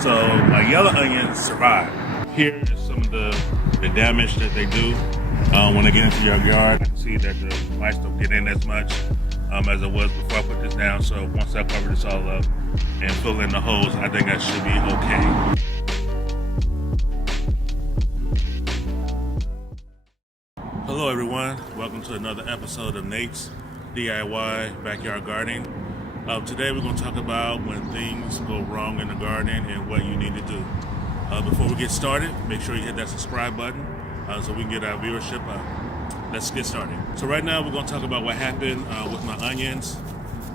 So my yellow onions survive. Here is some of the damage that they do when they get into your yard. I can see that the mice don't get in as much as it was before I put this down. So once I cover this all up and fill in the holes, I think that should be okay. Hello everyone, welcome to another episode of Nate's DIY Backyard Gardening. Today we're going to talk about when things go wrong in the garden and what you need to do. Before we get started, make sure you hit that subscribe button so we can get our viewership up. Let's get started. So right now we're going to talk about what happened with my onions.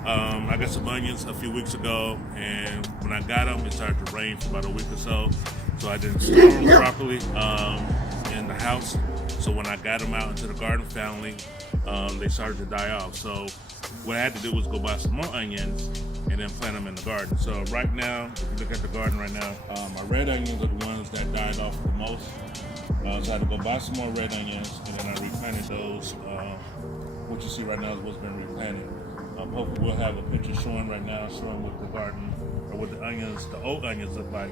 I got some onions a few weeks ago, and when I got them, it started to rain for about a week or so. So I didn't store them properly in the house. So when I got them out into the garden family, they started to die off. So what I had to do was go buy some more onions and then plant them in the garden. So right now, if you look at the garden right now, my red onions are the ones that died off the most. So I had to go buy some more red onions, and then I replanted those. What you see right now is what's been replanted. Hopefully we'll have a picture showing right now, showing what the garden, or what the onions, the old onions look like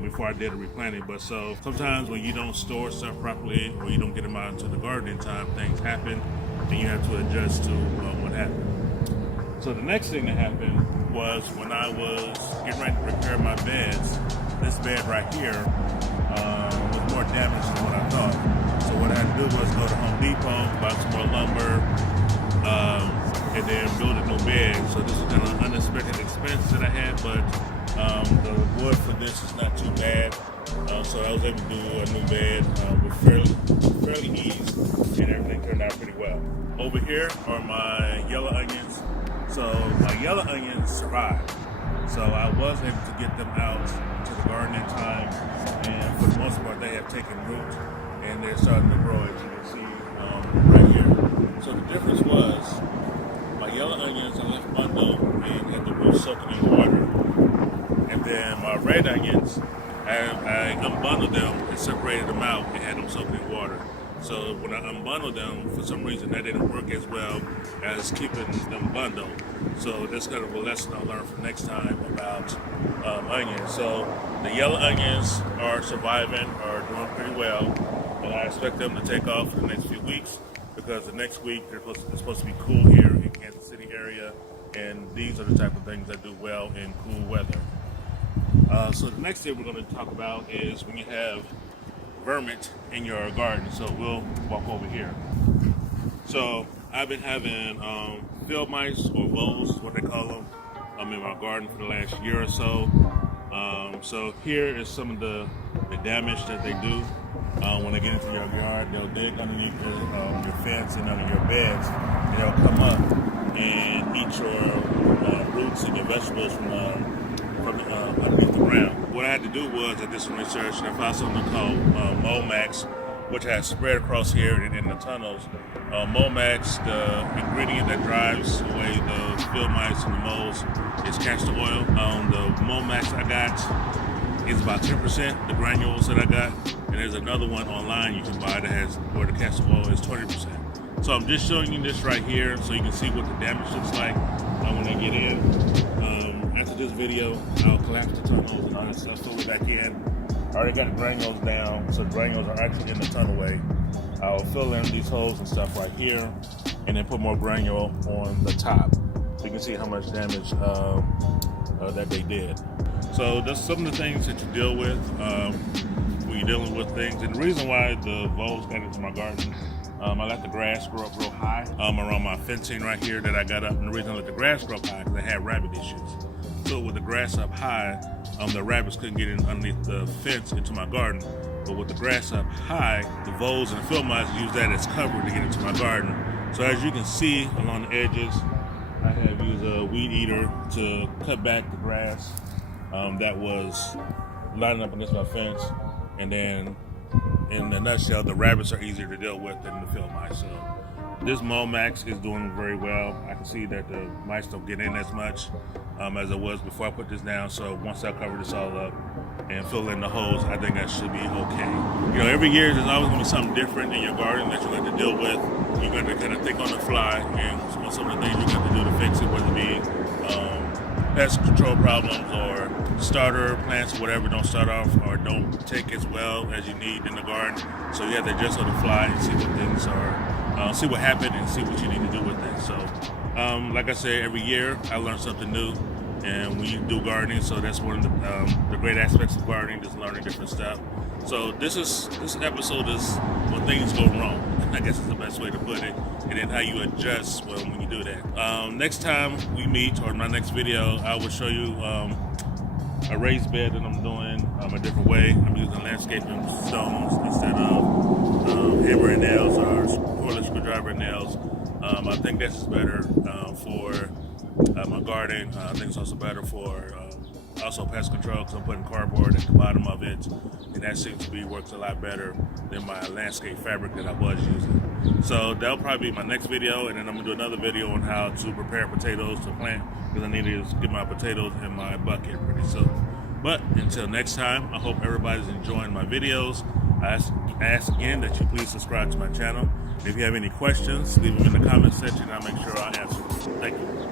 before I did the replanting. But so sometimes when you don't store stuff properly, or you don't get them out into the garden in time, things happen, and you have to adjust to what happened. So the next thing that happened was when I was getting ready to repair my beds, this bed right here was more damaged than what I thought. So what I had to do was go to Home Depot, buy some more lumber, and then build a new bed. So this was kind of an unexpected expense that I had, but the wood for this is not too bad. So I was able to do a new bed with fairly ease, and everything turned out pretty well. Over here are my yellow onions. So my yellow onions survived. So I was able to get them out to the garden in time, and for the most part they have taken root and they're starting to grow, as you can see right here. So the difference was my yellow onions I left bundled and had the roots soaking in water, and then my red onions I unbundled them and separated them out and had them soaking in water. So when I unbundled them, for some reason that didn't work as well as keeping them bundled. So that's kind of a lesson I'll learn for next time about onions. So the yellow onions are surviving, are doing pretty well, and I expect them to take off for the next few weeks, because the next week it's supposed to be cool here in Kansas City area, and these are the type of things that do well in cool weather. So the next thing we're going to talk about is when you have vermint in your garden. So we'll walk over here. So I've been having field mice, or voles, what they call them, in my garden for the last year or so. So here is some of the damage that they do when they get into your yard. They'll dig underneath your fence and under your beds, and they'll come up and eat your roots and your vegetables from underneath the ground. What I had to do was I did some research, and I found something called Momax, which has spread across here and in the tunnels. Momax, the ingredient that drives away the field mice and the moles, is castor oil. The Momax I got is about 10%, the granules that I got, and there's another one online you can buy that has where the castor oil is 20%. So I'm just showing you this right here so you can see what the damage looks like when they get in. After this video, I'll collapse the tunnels and all that stuff, fill it back in. I already got the granules down, so the granules are actually in the tunnelway. I'll fill in these holes and stuff right here, and then put more granule on the top, so you can see how much damage that they did. So that's some of the things that you deal with when you're dealing with things. And the reason why the voles got into my garden, I let the grass grow up real high around my fencing right here that I got up. And the reason I let the grass grow up high is because I had rabbit issues. So with the grass up high, the rabbits couldn't get in underneath the fence into my garden. But with the grass up high, the voles and the field mice use that as cover to get into my garden. So as you can see along the edges, I have used a weed eater to cut back the grass that was lining up against my fence. And then in a nutshell, the rabbits are easier to deal with than the field mice. So this Momax is doing very well. I can see that the mice don't get in as much as it was before I put this down. So once I cover this all up and fill in the holes, I think that should be okay. You know, every year there's always going to be something different in your garden that you're going to deal with. You're going to kind of think on the fly, and some of the things you're going to do to fix it, whether it be pest control problems or starter plants, whatever, don't start off or don't take as well as you need in the garden. So you have to adjust on the fly and see what things are, see what happened and see what you need to do with it. So like I say, every year I learn something new, and we do gardening, so that's one of the great aspects of gardening, just learning different stuff. So this episode is when things go wrong, I guess is the best way to put it, and then how you adjust when you do that. Next time we meet, or my next video, I will show you a raised bed that I'm doing a different way. I'm using landscaping stones instead of hammer and nails or cordless screwdriver and nails. I think this is better for my garden. I think it's also better for also pest control, because I'm putting cardboard at the bottom of it, and that seems to be works a lot better than my landscape fabric that I was using. So that'll probably be my next video, and then I'm gonna do another video on how to prepare potatoes to plant, because I need to get my potatoes in my bucket pretty soon. But until next time, I hope everybody's enjoying my videos. I ask again that you please subscribe to my channel. If you have any questions, leave them in the comment section, and I'll make sure I answer them. Thank you.